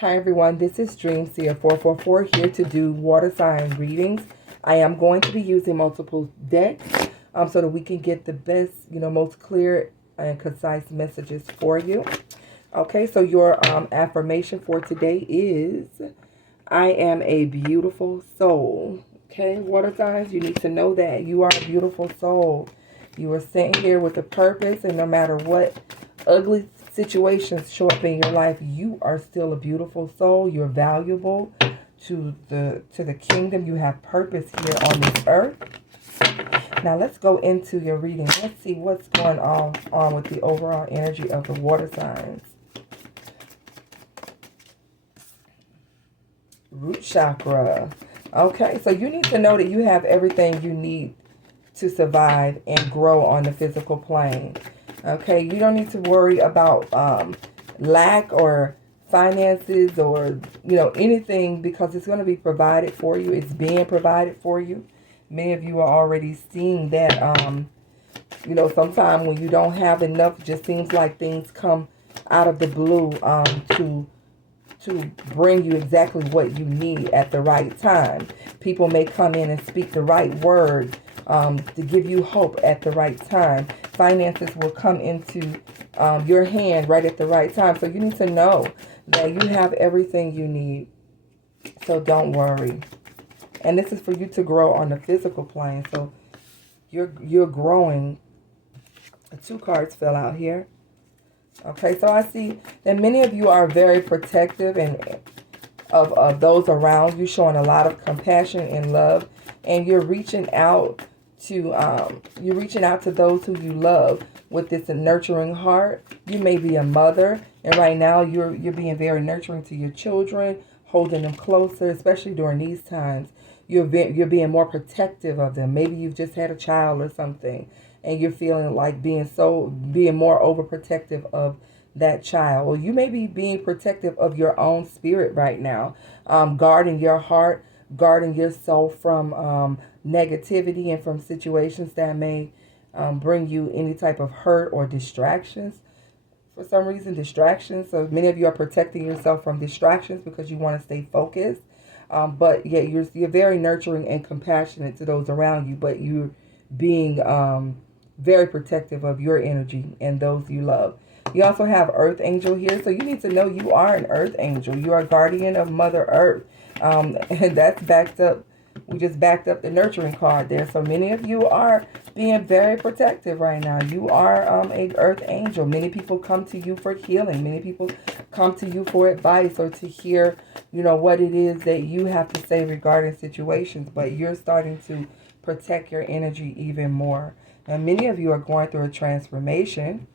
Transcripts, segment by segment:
Hi everyone, this is Dreamseer 444 here to do water sign readings. I am going to be using multiple decks so that we can get the best, most clear and concise messages for you. Okay, so your affirmation for today is, I am a beautiful soul. Okay, water signs, you need to know that you are a beautiful soul. You were sent here with a purpose, and no matter what ugly situations show up in your life, you are still a beautiful soul. You're valuable to the kingdom. You have purpose here on this earth. Now let's go into your reading. Let's see what's going on with the overall energy of the water signs. Root chakra. Okay, so you need to know that you have everything you need to survive and grow on the physical plane. Okay, you don't need to worry about lack or finances or, anything, because it's going to be provided for you. It's being provided for you. Many of you are already seeing that, sometimes when you don't have enough, it just seems like things come out of the blue to bring you exactly what you need at the right time. People may come in and speak the right word to give you hope at the right time. Finances will come into your hand right at the right time. So you need to know that you have everything you need. So don't worry. And this is for you to grow on the physical plane. So you're growing. 2 cards fell out here. Okay, so I see that many of you are very protective and of those around you, showing a lot of compassion and love, and you're reaching out to those who you love with this nurturing heart. You may be a mother, and right now you're being very nurturing to your children, holding them closer, especially during these times. You're being more protective of them. Maybe you've just had a child or something, and you're feeling like being more overprotective of that child. Or you may be being protective of your own spirit right now, guarding your heart, guarding your soul from negativity and from situations that may bring you any type of hurt or distractions. For some reason, distractions. So many of you are protecting yourself from distractions because you want to stay focused. But yeah, you're very nurturing and compassionate to those around you, but you're being very protective of your energy and those you love. You also have Earth Angel here, so you need to know you are an Earth Angel. You are a guardian of Mother Earth, and that's backed up. We just backed up the nurturing card there. So many of you are being very protective right now. You are a Earth Angel. Many people come to you for healing. Many people come to you for advice or to hear, what it is that you have to say regarding situations. But you're starting to protect your energy even more. And many of you are going through a transformation,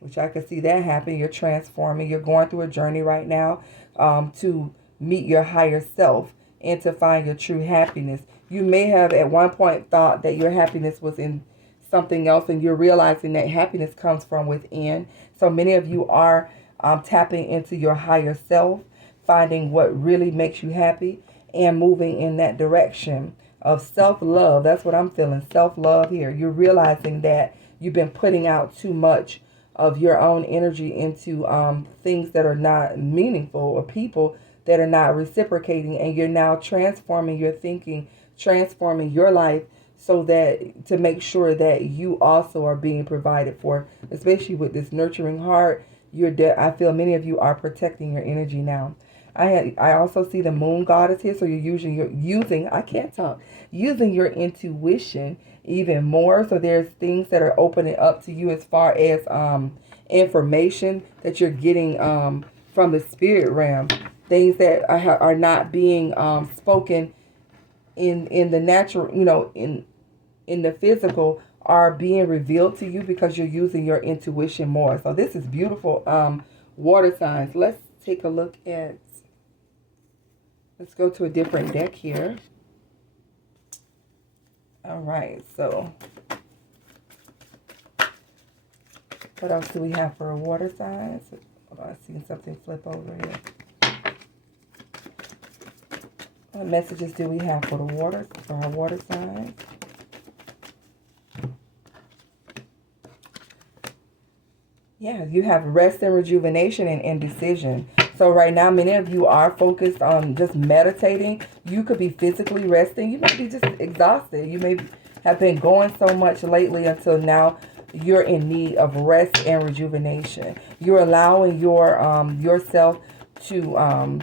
which I can see that happen. You're transforming. You're going through a journey right now to meet your higher self and to find your true happiness. You may have at one point thought that your happiness was in something else, and you're realizing that happiness comes from within. So many of you are tapping into your higher self, finding what really makes you happy, and moving in that direction of self-love. That's what I'm feeling, self-love here. You're realizing that you've been putting out too much of your own energy into things that are not meaningful, or people that are not reciprocating, and you're now transforming your thinking, transforming your life, so that to make sure that you also are being provided for, especially with this nurturing heart. I feel many of you are protecting your energy now. I also see the moon goddess here, so you're using your intuition even more. So there's things that are opening up to you as far as information that you're getting from the spirit realm. Things that are not being spoken in the natural, in the physical, are being revealed to you because you're using your intuition more. So this is beautiful, water signs. Let's take a look at, let's go to a different deck here. All right, so what else do we have for water signs? Hold on, I see something flip over here. What messages do we have for our water signs? Yeah, you have rest and rejuvenation and indecision. So so right now, many of you are focused on just meditating. You could be physically resting. You may be just exhausted. You may have been going so much lately until now you're in need of rest and rejuvenation. You're allowing yourself to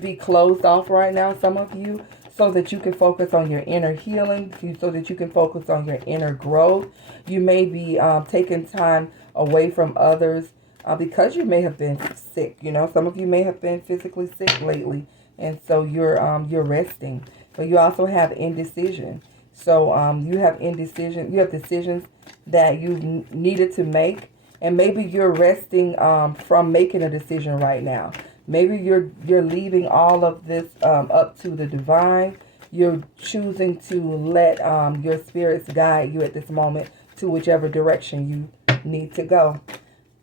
be closed off right now, some of you, so that you can focus on your inner healing, so that you can focus on your inner growth. You may be taking time away from others because you may have been sick. You know, some of you may have been physically sick lately, and so you're resting. But you also have indecision. So you have indecision. You have decisions that you needed to make, and maybe you're resting from making a decision right now. Maybe you're leaving all of this up to the divine. You're choosing to let your spirits guide you at this moment to whichever direction you need to go.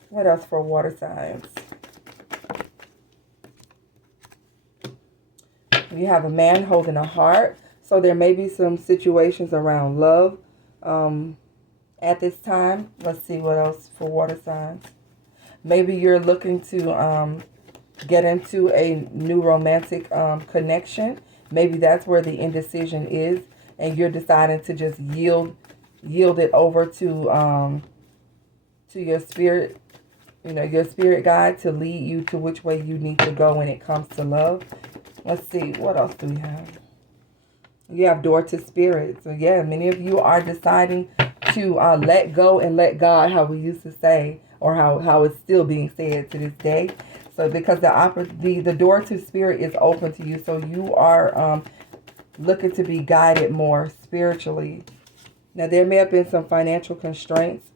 What else for water signs? You have a man holding a heart. So there may be some situations around love at this time. Let's see what else for water signs. Maybe you're looking to get into a new romantic connection. Maybe that's where the indecision is, and you're deciding to just yield it over to your spirit, your spirit guide to lead you to which way you need to go when it comes to love. Let's see, what else do we have? You have door to spirit. So yeah, many of you are deciding to let go and let God, how we used to say, or how it's still being said to this day. So because the door to spirit is open to you, so you are looking to be guided more spiritually. Now there may have been some financial constraints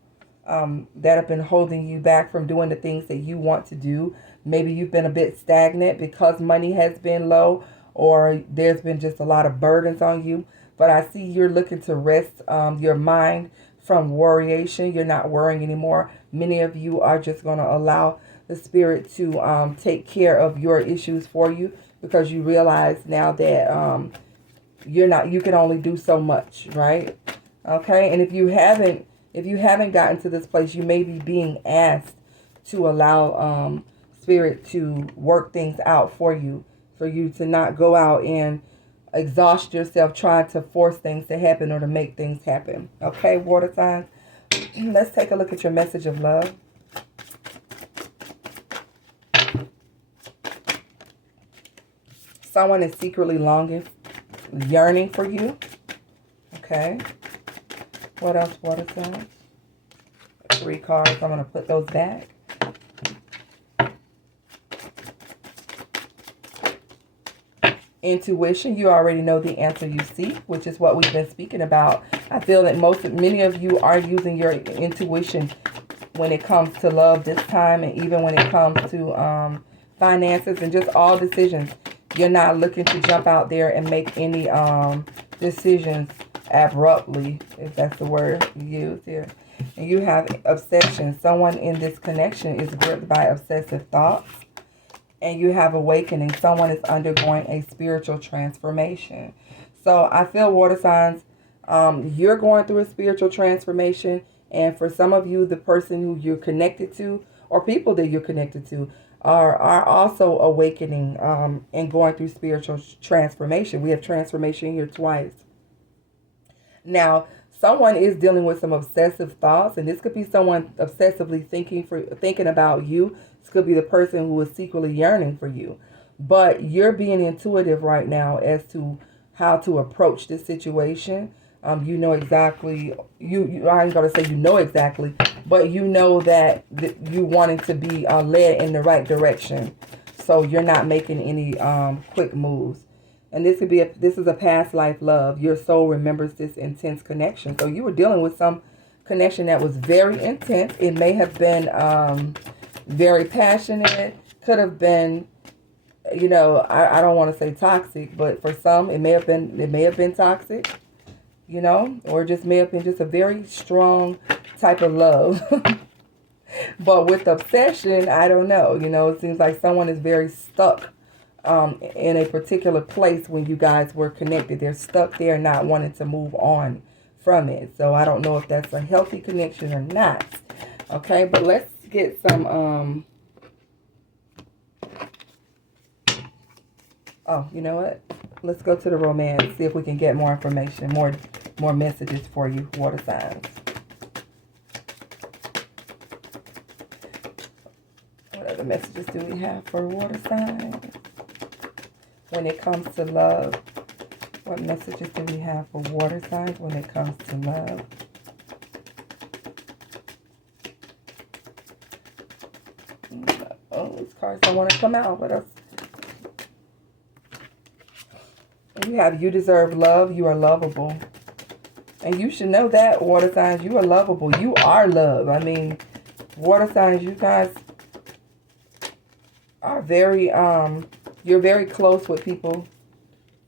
that have been holding you back from doing the things that you want to do. Maybe you've been a bit stagnant because money has been low, or there's been just a lot of burdens on you. But I see you're looking to rest your mind from worryation. You're not worrying anymore. Many of you are just going to allow the spirit to take care of your issues for you, because you realize now that you can only do so much, right? Okay, and if you haven't gotten to this place, you may be being asked to allow spirit to work things out for you to not go out and exhaust yourself trying to force things to happen or to make things happen. Okay, water signs. Let's take a look at your message of love. Someone is secretly yearning for you. Okay. What else, water signs? 3 cards. I'm going to put those back. Intuition. You already know the answer you seek, which is what we've been speaking about. I feel that many of you are using your intuition when it comes to love this time, and even when it comes to finances and just all decisions. You're not looking to jump out there and make any decisions abruptly, if that's the word you use here. And you have obsession. Someone in this connection is gripped by obsessive thoughts. And you have awakening. Someone is undergoing a spiritual transformation. So I feel, water signs, you're going through a spiritual transformation. And for some of you, the person who you're connected to, or people that you're connected to, are also awakening and going through spiritual transformation. We have transformation here twice. Now, someone is dealing with some obsessive thoughts, and this could be someone obsessively thinking about you. This could be the person who is secretly yearning for you. But you're being intuitive right now as to how to approach this situation. You know exactly, I ain't going to say you know exactly, but you know that you wanting to be led in the right direction. So you're not making any quick moves. And this is a past life love. Your soul remembers this intense connection. So you were dealing with some connection that was very intense. It may have been very passionate. Could have been, I don't want to say toxic, but for some it may have been toxic, or just may have been just a very strong type of love. But with obsession, I don't know. It seems like someone is very stuck in a particular place when you guys were connected. They're stuck there, not wanting to move on from it. So I don't know if that's a healthy connection or not. Okay, but let's get some Oh, you know what? Let's go to the romance. See if we can get more information, more messages for you, water signs. What other messages do we have for water signs? When it comes to love, what messages do we have for water signs when it comes to love? Oh, these cards don't want to come out. What else? You have, you deserve love. You are lovable. And you should know that, water signs. You are lovable. You are love. I mean, water signs, you guys are very, you're very close with people.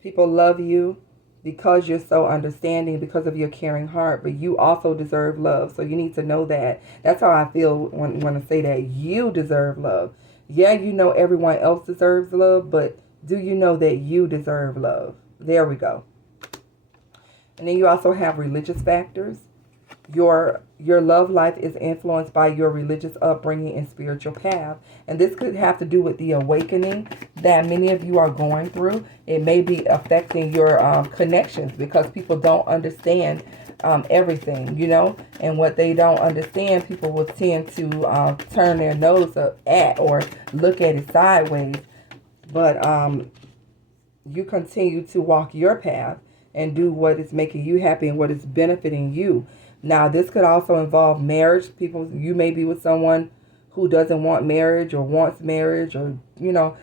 People love you because you're so understanding, because of your caring heart, but you also deserve love. So you need to know that. That's how I feel when I say that. You deserve love. Yeah, you know everyone else deserves love, but do you know that you deserve love? There we go. And then you also have religious factors. Your love life is influenced by your religious upbringing and spiritual path. And this could have to do with the awakening that many of you are going through. It may be affecting your connections, because people don't understand everything, you know. And what they don't understand, people will tend to turn their nose up at or look at it sideways. But you continue to walk your path and do what is making you happy and what is benefiting you. Now, this could also involve marriage. People, you may be with someone who doesn't want marriage or wants marriage, or, you know,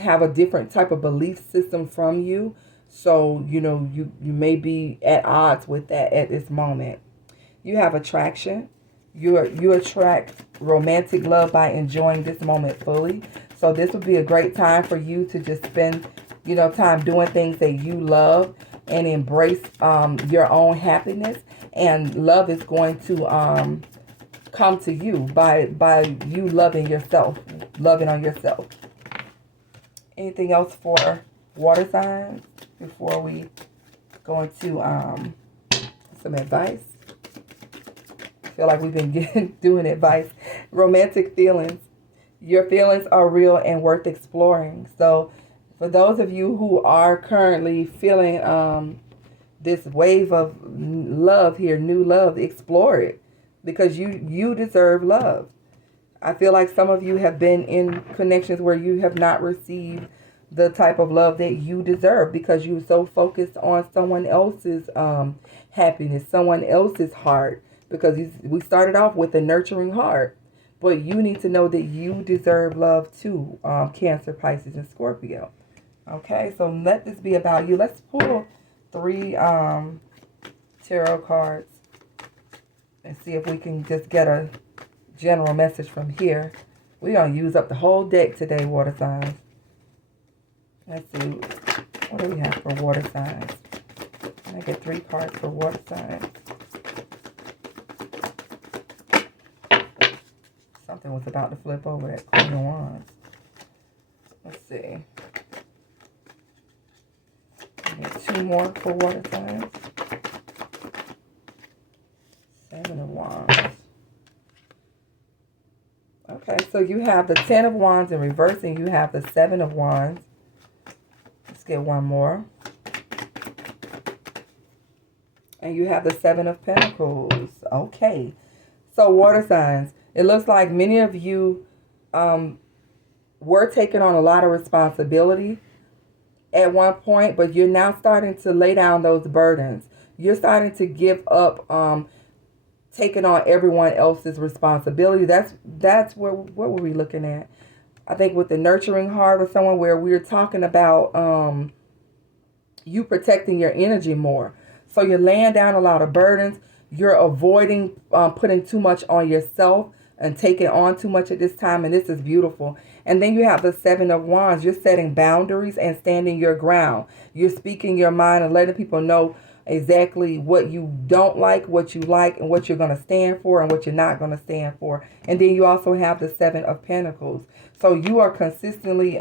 have a different type of belief system from you. So, you know, you may be at odds with that at this moment. You have attraction. You attract romantic love by enjoying this moment fully. So this would be a great time for you to just spend, you know, time doing things that you love and embrace your own happiness. And love is going to come to you by you loving yourself, loving on yourself. Anything else for water signs before we go into some advice? I feel like we've been doing advice. Romantic feelings. Your feelings are real and worth exploring. So for those of you who are currently feeling this wave of love here, new love, explore it, because you deserve love. I feel like some of you have been in connections where you have not received the type of love that you deserve, because you're so focused on someone else's happiness, someone else's heart, because we started off with a nurturing heart. But you need to know that you deserve love too, Cancer, Pisces, and Scorpio. Okay, so let this be about you. Let's pull 3 tarot cards and see if we can just get a general message from here. We're going to use up the whole deck today, water signs. Let's see. What do we have for water signs? I get 3 cards for water signs. Something was about to flip over that Queen of Wands. Let's see. I get 2 more for water signs. 7 of Wands. Okay, so you have the 10 of Wands in reverse, and you have the 7 of Wands. Let's get 1 more. And you have the 7 of Pentacles. Okay. So water signs. It looks like many of you were taking on a lot of responsibility at one point, but you're now starting to lay down those burdens. You're starting to give up taking on everyone else's responsibility. That's what were we looking at? I think with the nurturing heart or someone, where we're talking about you protecting your energy more. So you're laying down a lot of burdens. You're avoiding putting too much on yourself and taking on too much at this time. And this is beautiful. And then you have the 7 of Wands. You're setting boundaries and standing your ground. You're speaking your mind and letting people know exactly what you don't like, what you like, and what you're going to stand for and what you're not going to stand for. And then you also have the 7 of Pentacles. So you are consistently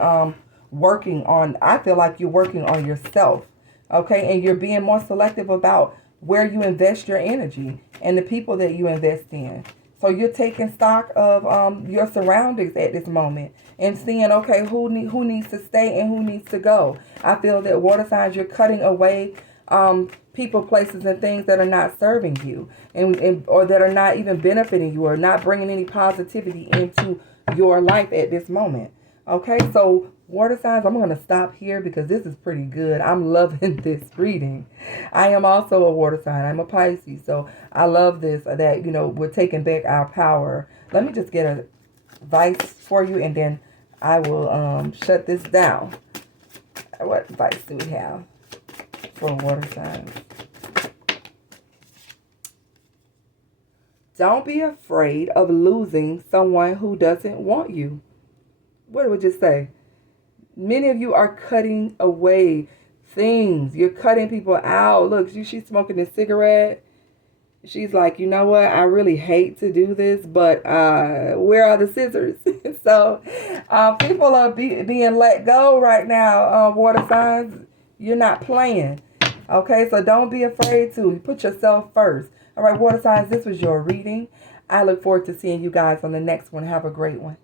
working on, I feel like you're working on yourself. Okay, and you're being more selective about where you invest your energy and the people that you invest in. So you're taking stock of your surroundings at this moment and seeing, okay, who needs to stay and who needs to go. I feel that water signs, you're cutting away people, places, and things that are not serving you and or that are not even benefiting you or not bringing any positivity into your life at this moment. Okay, so water signs, I'm going to stop here because this is pretty good. I'm loving this reading. I am also a water sign. I'm a Pisces, so I love this, that, you know, we're taking back our power. Let me just get a advice for you, and then I will shut this down. What advice do we have for water signs? Don't be afraid of losing someone who doesn't want you. What would you say? Many of you are cutting away things. You're cutting people out. Look, she's smoking a cigarette. She's like, you know what? I really hate to do this, but where are the scissors? So people are being let go right now, water signs. You're not playing. Okay, so don't be afraid to put yourself first. All right, water signs, this was your reading. I look forward to seeing you guys on the next one. Have a great one.